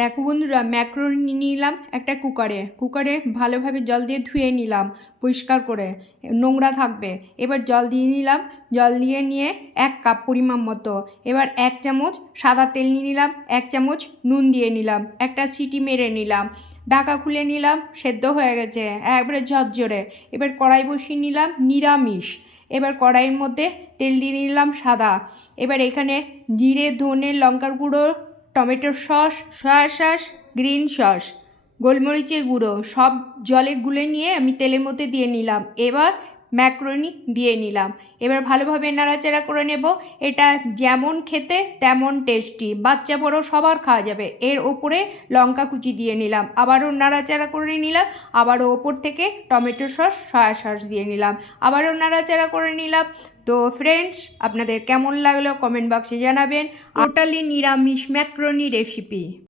দেখো বন্ধুরা, ম্যাক্রোনি নিলাম একটা কুকারে ভালোভাবে জল দিয়ে ধুয়ে নিলাম পরিষ্কার করে, নোংরা থাকবে। এবার জল দিয়ে নিলাম, জল দিয়ে নিয়ে 1 কাপ পরিমাণ মতো। এবার 1 চামচ সাদা তেল নিয়ে নিলাম, 1 চামচ নুন দিয়ে নিলাম, একটা সিটি মেরে নিলাম, ঢাকা খুলে নিলাম। সেদ্ধ হয়ে গেছে একবারে ঝরঝরে। এবার কড়াই বসিয়ে নিলাম নিরামিষ। এবার কড়াইয়ের মধ্যে তেল দিয়ে নিলাম সাদা। এবার এখানে জিরে, ধনে, লঙ্কার গুঁড়ো, টমেটোর sauce, soya sauce, green sauce, গোলমরিচের গুঁড়ো সব জলে গুলে নিয়ে আমি তেলের মধ্যে দিয়ে নিলাম। এবার ম্যাক্রোনি দিয়ে নিলাম। এবার ভালোভাবে নাড়াচাড়া করে নেব। এটা যেমন খেতে তেমন টেস্টি, বাচ্চা বড় সবার খাওয়া যাবে। এর ওপরে লঙ্কা কুচি দিয়ে নিলাম, আবারও নাড়াচাড়া করে নিলাম, আবারও ওপর থেকে টমেটো সস, সয়া সস দিয়ে নিলাম, আবারও নাড়াচাড়া করে নিলাম। তো ফ্রেন্ডস, আপনাদের কেমন লাগলো কমেন্ট বক্সে জানাবেন। টোটালি নিরামিষ ম্যাক্রোনি রেসিপি।